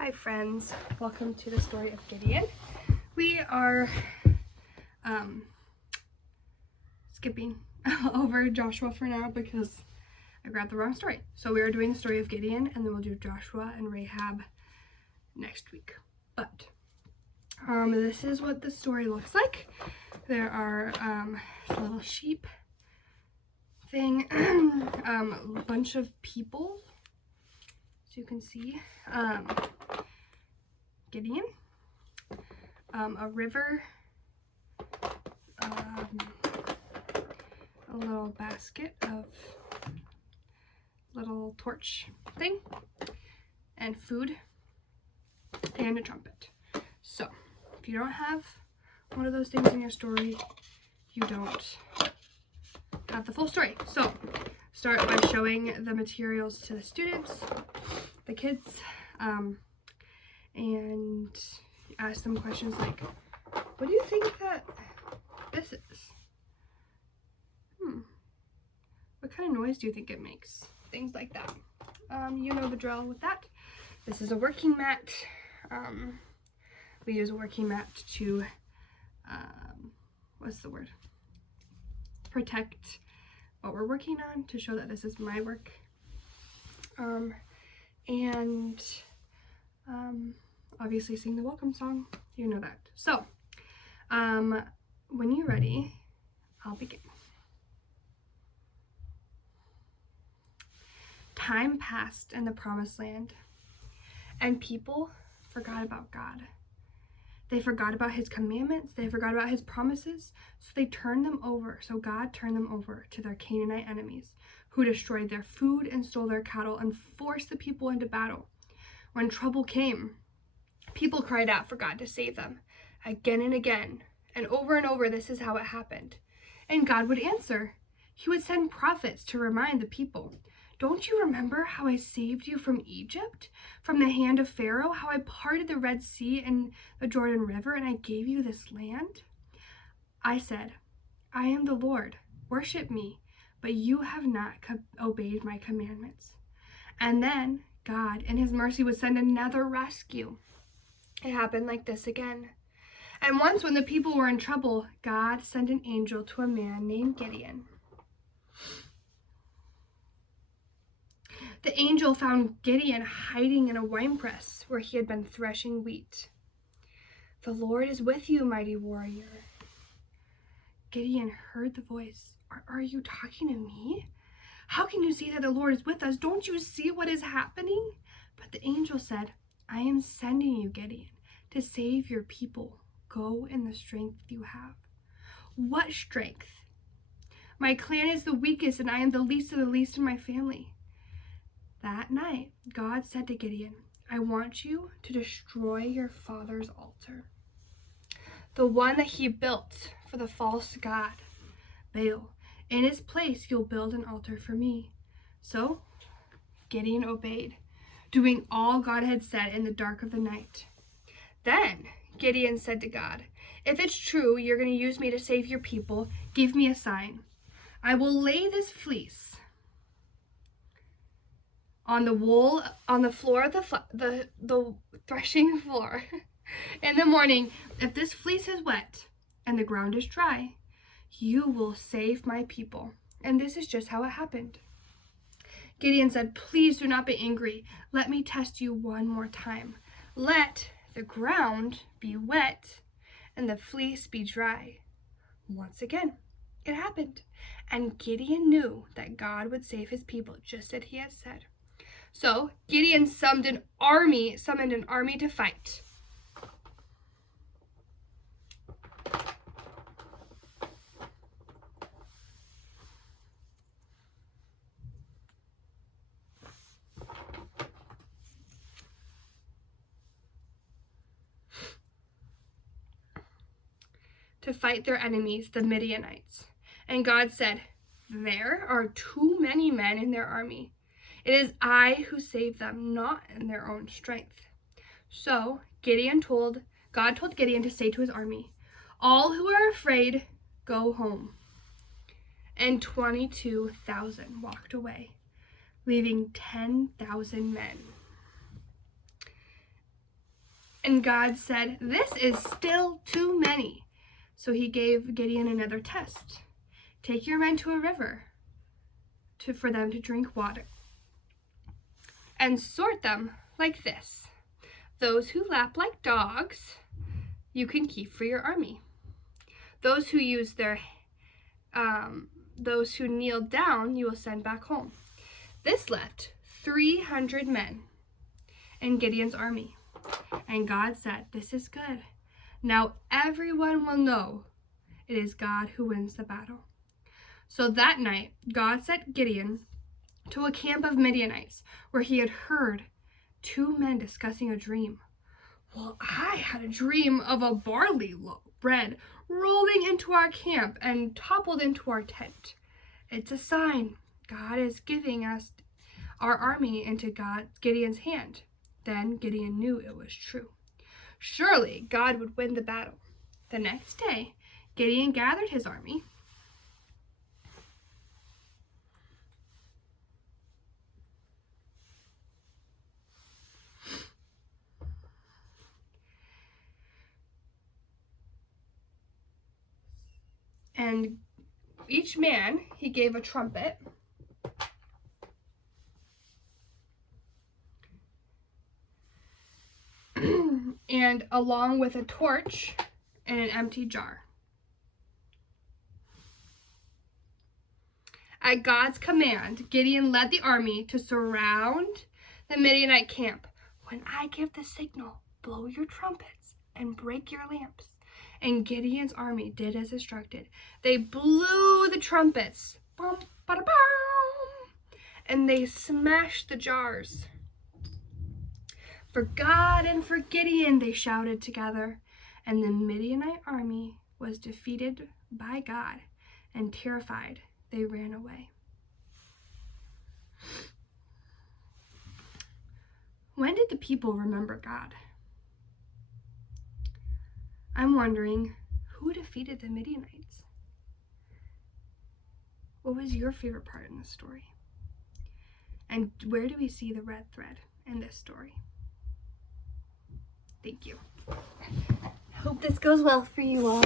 Hi friends, welcome to the story of Gideon. We are skipping over Joshua for now because I grabbed the wrong story. So we are doing the story of Gideon and then we'll do Joshua and Rahab next week. But this is what the story looks like. There are a little sheep thing, a bunch of people, as you can see. Gideon, a river, a little basket of little torch thing, and food, and a trumpet. So, if you don't have one of those things in your story, you don't have the full story. So, start by showing the materials to the students, the kids, and ask them questions like, what do you think that this is? What kind of noise do you think it makes? Things like that. You know the drill with that. This is a working mat. We use a working mat to, protect what we're working on, to show that this is my work. Obviously sing the welcome song, you know that. So, when you're ready, I'll begin. Time passed in the promised land, and people forgot about God. They forgot about his commandments, they forgot about his promises, so God turned them over to their Canaanite enemies, who destroyed their food and stole their cattle and forced the people into battle. When trouble came, people cried out for God to save them again and again, and over, this is how it happened. And God would answer. He would send prophets to remind the people, don't you remember how I saved you from Egypt, from the hand of Pharaoh, how I parted the Red Sea and the Jordan River, and I gave you this land? I said, I am the Lord, worship me, but you have not obeyed my commandments. And then God, in his mercy, would send another rescue. It happened like this again. And once when the people were in trouble, God sent an angel to a man named Gideon. The angel found Gideon hiding in a winepress where he had been threshing wheat. The Lord is with you, mighty warrior. Gideon heard the voice. Are you talking to me? How can you say that the Lord is with us? Don't you see what is happening? But the angel said, I am sending you, Gideon, to save your people. Go in the strength you have. What strength? My clan is the weakest, and I am the least of the least in my family. That night, God said to Gideon, I want you to destroy your father's altar, the one that he built for the false god, Baal. In his place, you'll build an altar for me. So Gideon obeyed, doing all God had said in the dark of the night. Then Gideon said to God, if it's true you're going to use me to save your people, give me a sign. I will lay this fleece on the floor of the threshing floor. In the morning, if this fleece is wet and the ground is dry, you will save my people. And this is just how it happened. Gideon said, please do not be angry. Let me test you one more time. Let the ground be wet and the fleece be dry. Once again, it happened. And Gideon knew that God would save his people just as he had said. So Gideon summoned an army to fight. To fight their enemies, the Midianites. And God said, there are too many men in their army. It is I who save them, not in their own strength. So God told Gideon to say to his army, all who are afraid, go home. And 22,000 walked away, leaving 10,000 men. And God said, "This is still too many." So he gave Gideon another test. "Take your men to a river for them to drink water, and sort them like this. Those who lap like dogs, you can keep for your army. Those who those who kneel down, you will send back home." This left 300 men in Gideon's army. And God said, "This is good. Now everyone will know it is God who wins the battle." So that night, God sent Gideon to a camp of Midianites where he had heard two men discussing a dream. "Well, I had a dream of a barley bread rolling into our camp and toppled into our tent. It's a sign. God is giving us our army into Gideon's hand." Then Gideon knew it was true. Surely God would win the battle. The next day, Gideon gathered his army and each man he gave a trumpet. And along with a torch and an empty jar. At God's command, Gideon led the army to surround the Midianite camp. "When I give the signal, blow your trumpets and break your lamps." And Gideon's army did as instructed. They blew the trumpets, bum, bada, bum, and they smashed the jars. "For God and for Gideon," they shouted together. And the Midianite army was defeated by God, and terrified, they ran away. When did the people remember God? I'm wondering, who defeated the Midianites? What was your favorite part in the story? And where do we see the red thread in this story? Thank you. Hope this goes well for you all.